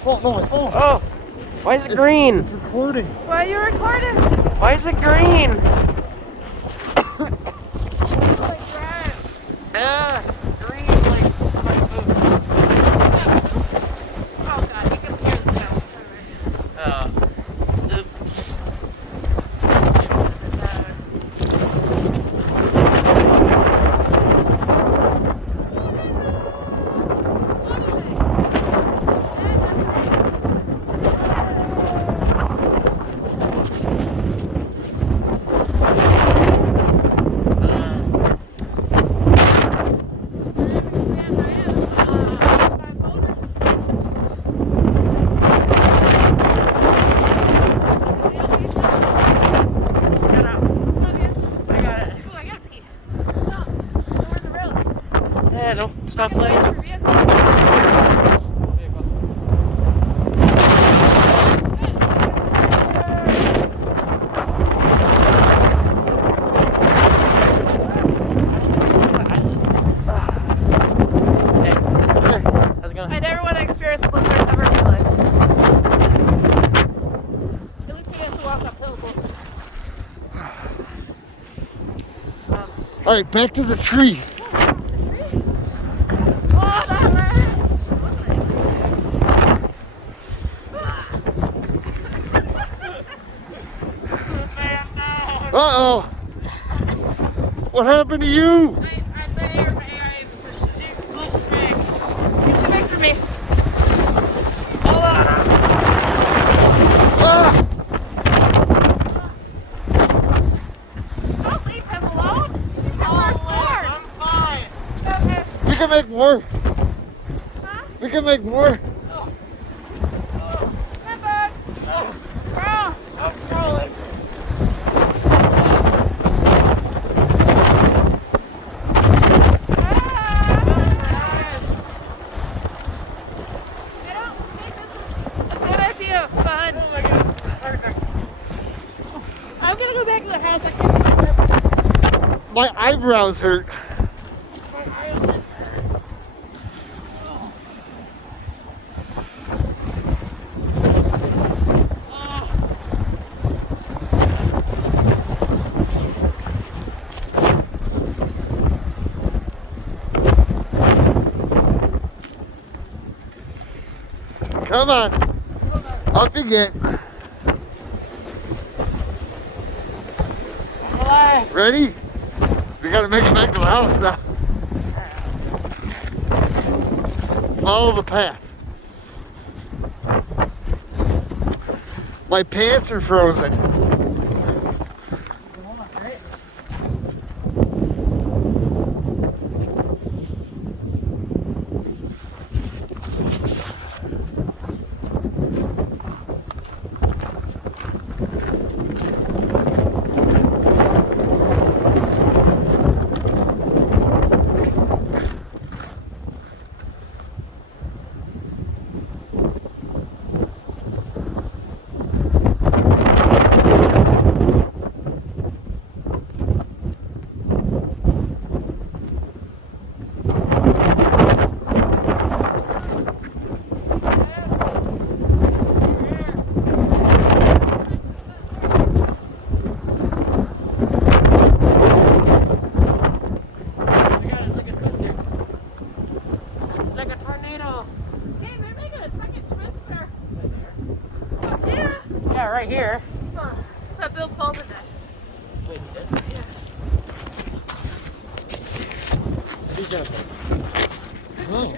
phone. No, my phone. Oh, why is it green? It's recording. Why are you recording? Why is it green? Like grass. Green like my food. Oh god, you can hear the sound. Oops. Yeah, don't stop playing. Hey, how's it going? I never want to experience a blizzard ever in my life. At least we get to walk uphill. All right, back to the tree. Oh, that rat! Uh-oh. What happened to you? I'm there, but I pushed me. You're too big for me. Ah! Don't leave him alone. He's your firstborn. I'm fine. Okay. We can make more. Huh? We can make more. Come on. Crawl. I'm crawling. I don't think this is a good idea. Fun. I'm gonna go back to the house. I can't. My eyebrows hurt. Come on. Up you get. Ready? We gotta make it back to the house now. Follow the path. My pants are frozen. Yeah, right here. So Bill pulled it back. Wait, he did? Oh.